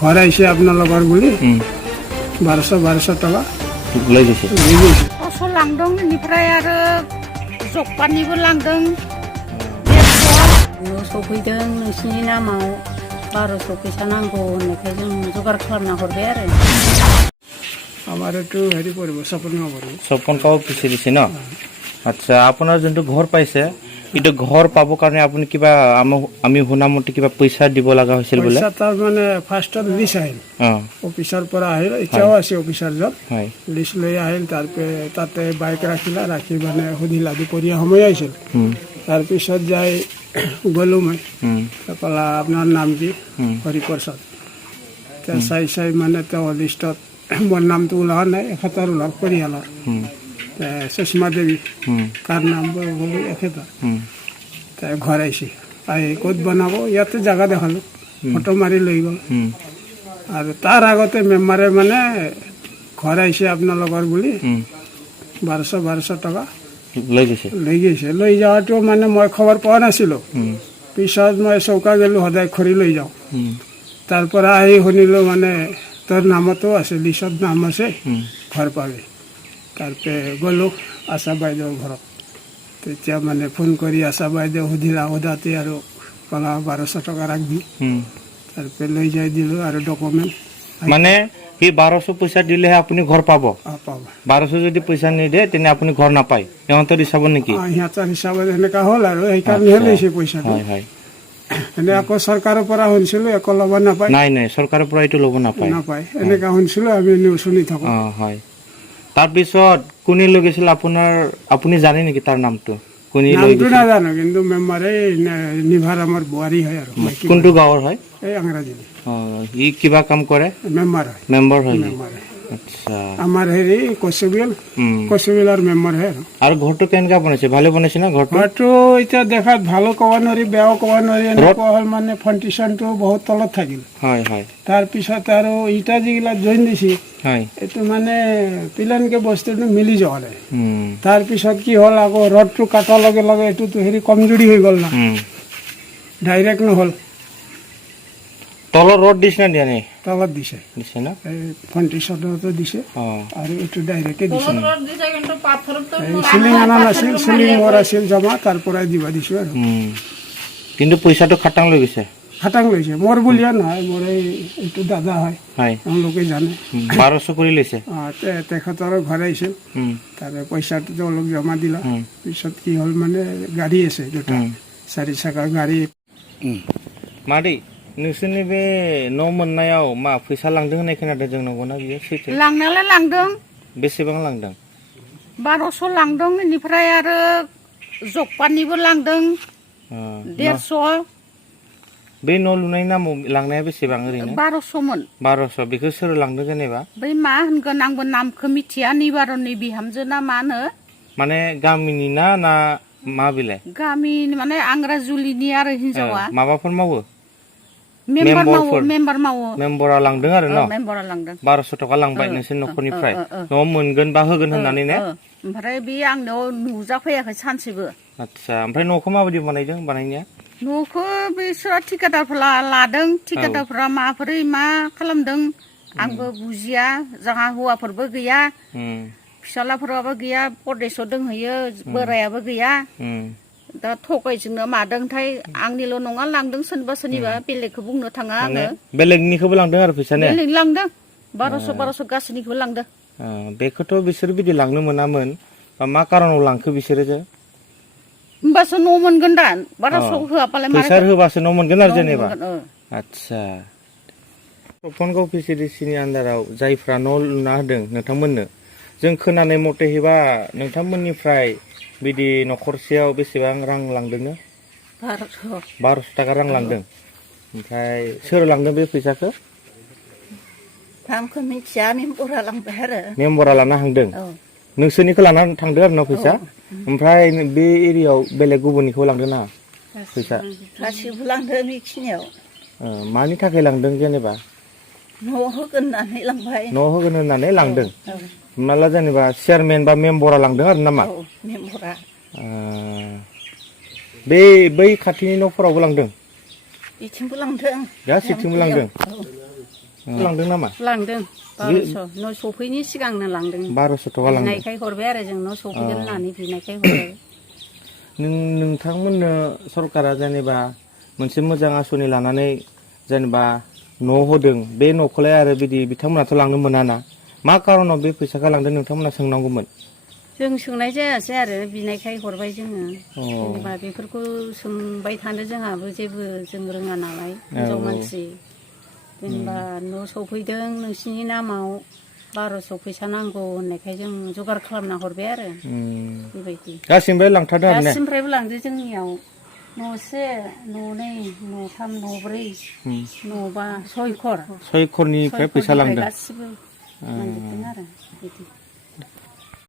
ঘৰ আহিছে আপোনালোকৰ বুলি 1200 টকা লৈ গৈছে। फसल लांदों बेनिफ्राय आरो जगपानिबो लांदों न' सफैदों नोंसिनि नामाव 1200 फैसा नांगौ होननायखाय जों जगार खालामना हरबाय आरो আমাৰ এইটো হেৰি পৰিব সপন গাঁও পৰিব। সপন গাঁও পিছে দিছে ন। আচ্ছা, আপোনাৰ যোনটো ঘৰ পাইছে এইটো ঘৰ পাবৰ কাৰণে আপুনি কিবা আমি শুনামতে কিবা পইচা দিব লগা হৈছিল বোলে। পইচা তাৰ মানে ফাৰ্ষ্টত লিষ্ট আহিল, অফিচৰ পৰা আহিল, এতিয়াও আছে অফিচাৰ জন লিষ্ট লৈ আহিল। তাতে বাইক ৰাখিলা, ৰাখি মানে সুধিলা দুপৰীয়া সময় আহিছিল। তাৰপিছত যাই গ'লো মই, ক'লা আপোনাৰ নাম কি? হৰিপ্ৰসাদ। চাই মানে তেওঁ লিষ্টত মোৰ নামটো ওলোৱা নাই, এখেতৰ ওলাল পৰিয়ালৰ সুষমা দেৱী, কাৰ নাম গ'লো এখেতৰ। ঘৰ আহিছে, আহি ক'ত বনাব ইয়াতে জেগা দেখালোঁ, ফটো মাৰি লৈ গ'ল। আৰু তাৰ আগতে মেম্বাৰে মানে ঘৰ আহিছে আপোনালোকৰ বুলি 1200 টকা লৈ গৈছে। লৈ যোৱাটো মানে মই খবৰ পোৱা নাছিলোঁ। পিছত মই চৌকা গ'লোঁ, সদায় খৰি লৈ যাওঁ। তাৰ পৰা আহি শুনিলোঁ মানে তোৰ নামতো আছে, লিষ্টত নাম আছে, ঘৰ পাবি। তাৰপৰা গ'লোঁ আশা বাইদেউৰ ঘৰত। তেতিয়া মানে ফোন কৰি আশা বাইদেউ সোধাতে আৰু ক'লা 1200 টকা ৰাখবি। তাৰপৰা লৈ যাই দিলোঁ আৰু ডকুমেণ্ট। মানে সেই 1200 পইচা দিলেহে আপুনি ঘৰ পাব। পাব 1200 যদি পইচা নিদিয়ে তেনে আপুনি ঘৰ নাপায়, সিহঁতৰ হিচাপত নেকি? সিহঁতৰ হিচাপত সেনেকুৱা হ'ল আৰু সেইকাৰণেহে লৈছে পইচাটো। এনে আকৌ চৰকাৰৰ পৰা শুনিছিলোঁ একো ল'ব নাপায়। নাই চৰকাৰৰ পৰা এইটো ল'ব নাপায়। এনেকুৱা শুনিছিলোঁ, আমি নিউজ শুনি থাকোঁ। হয়। তাৰপিছত কোনে লৈ গৈছিল আপোনাৰ, আপুনি জানে নেকি তাৰ নামটো? নামটো নাজানো, কিন্তু মেম্বাৰে নিভাৰ আমাৰ বোৱাৰী হয় আৰু। কোনটো গাঁৱৰ হয়? এই আংৰাজী। ই কিবা কাম কৰে? মেম্বাৰ হয়। আচ্ছা, আমাৰ হেৰি কচুবিলৰ মেম্বাৰ হয় আৰু ঘৰটো কেনেকা বনাইছে? ভালে বনাইছে না ঘৰটো? এতিয়া দেখাত ভালো ক'ব নোৱাৰি, বেয়াও ক'ব নোৱাৰি। এনেকুৱা হ'ল মানে ফাউণ্ডেশ্যনটো বহুত তলত থাকিল। তাৰপিছত আৰু ইটা যিগিলা জইন দিছে, এইটো মানে পিলানকে বস্তুটো মিলি যোৱা নাই। তাৰপিছত কি হ'ল, আকৌ ৰডটো কাটাৰ লগে লগে এইটোতো হেৰি কমজুৰি হৈ গ'ল না, ডাইৰেক্ট নহ'ল। তলৰ ৰড দিছে না দিয়া নাই? তলত দিছে না, ফাউণ্ডেশ্যনতো দিছে আৰু এইটো ডাইৰেক্টে দিছে। কিন্তু চিলিং অনা নাছিল, চিলিং মোৰ আছিল জমা, তাৰ পৰাই দিব দিছোঁ আৰু। কিন্তু পইচাটো খাটাং লৈ গৈছে। খাটাং লৈছে, মোৰ বুলিয়ে নহয়, মোৰ এইটো দাদা হয়, তেওঁলোকে জানে। 1200 কৰি লৈছে। তেখেতৰো ঘৰ আহিছিল, তাৰে পইচাটো তেওঁলোক জমা দিলা। পিছত কি হ'ল মানে গাড়ী আছে দুটা, 4 চকা গাড়ী। मादै नोंसोरनि बे न' मोननायाव मा फैसा लांदों होननाय खोनादों जों, नंगौना बियो सैथो? लांनायालाय लांदों। बेसेबां लांदों? 1200 लांदों, बेनिफ्राय आरो जगपानिबो लांदों 150। बे न' लुनाय नामाव लांनाया बेसेबां ओरैनो? 1200मोन। 1200 बेखौ सोर लांदों जेनेबा? बै मा होनगोन आंबो नामखौ मिथिया, निबारननि बिहामजो ना मा होनो। माने गामिनि ना मा बिलाय? गामिनि माने आंग्राजुलिनि आरो हिनजावा। माबाफोर मावो? मेम्बार मावो। मेम्बारा लांदों आरो न'? मेम्बारा लांदों। 1200 टका लांबाय नोंसोर न'खरनिफ्राय, न'आव मोनगोन बा होगोन होननानै ने? ओमफ्राय बे आंनाव नुजाफैयाखै सानसेबो। आच्छा, ओमफ्राय न'खौ माबायदि बानायदों बानायनाया? न'खौ बिसोर ठिकादारफोरा लादों, ठिकादारफोरा माबोरै मा खालामदों आंबो बुजिया। जोंहा हौवाफोरबो गैया, फिसालाफोराबो गैया, परदेशआव दंहैयो, बोरायाबो गैया। दा थगायजोंनो मादोंथाय, आंनिल' नङा, लांदों सोरनिबा बेलेगखौ बुंनो थाङा आङो। बेलेगनिखौबो लांदों आरो फैसा ने? बेलेग लांदों, 1200 गासैनिखौबो लांदों। बेखौथ' बिसोर बिदि लांनो मोनामोन, मा कारनाव लांखो बिसोरो? होमबासो न' मोनगोन दा, 1200 होआबालाय फैसा होबासो न' मोनगोन आरो जेनेबा। आच्छा, सपन गाँव पिसिडिसिनि आन्दाराव जायफ्रा न' लुना होदों नोंथांमोननो, जों खोनानाय मथेबा नोंथांमोननिफ्राय बिदि न'खरसेयाव बेसेबां रां लांदोंनो? 1200 टाका रां लांदों। ओमफ्राय सोर लांदों बे फैसाखौ? नामखौ मिथिया, मेम्बरा लांबाय आरो। मेम्बरा लाना थांदों? नोंसोरनिखौ लाना थांदों आरो ना फैसा? ओमफ्राय बे एरियायाव बेलेग गुबुननिखौ लांदों ना फैसा? गासिबो लांदों बेखिनियाव। मानि थाखाय लांदों जेनेबा? न' होगोन होननानै लांबाय। न' होगोन होननानै लांदों। हमना ला जेनेबा चेयारमेन बा मेम्बरा लांदों आरो नामा? मेम्बरा। बै खाथिनि न'फोरावबो लांदों? बिथिंबो लांदों। गासैथिंबो लांदों? लांदों नामा लांदों 1200 न' सफैनि सिगांनो लांदों 1200 थाखा लांदों बिनायखाय हरबाय आरो जों न' सफैगोन होननानै बिनायखाय हरबाय नोंथांमोननो सरकारा जेनेबा मोनसे मोजां आसनि लानानै जेनेबा न' होदों बे न'खौलाय आरो बिदि बिथांमोनाथ' लांनो मोनाना मा कारनाव बे फैसाखौ लांदों नोंथांमोना सोंनांगौमोन जों सोंनाय जायासै आरो बिनायखाय हरबाय जोङो जेनेबा बेफोरखौ सोंबाय थानो जोंहाबो जेबो जों रोङा नालाय हिनजाव मानसि जेनेबा न' सफैदों नोंसिनि नामाव 1200 फैसा नांगौ होननायखाय जों जगार खालामना हरबाय आरो बेबायदि गासिनिफ्राय लांथारदों आरो ने गासिनिफ्रायबो लांदो जोंनियाव न'से न'नै न'थाम न'ब्रै न'बा 6 खर 6 खरनिफ्राय फैसा लांदों गासिबो लांजोबदों आरो बिदि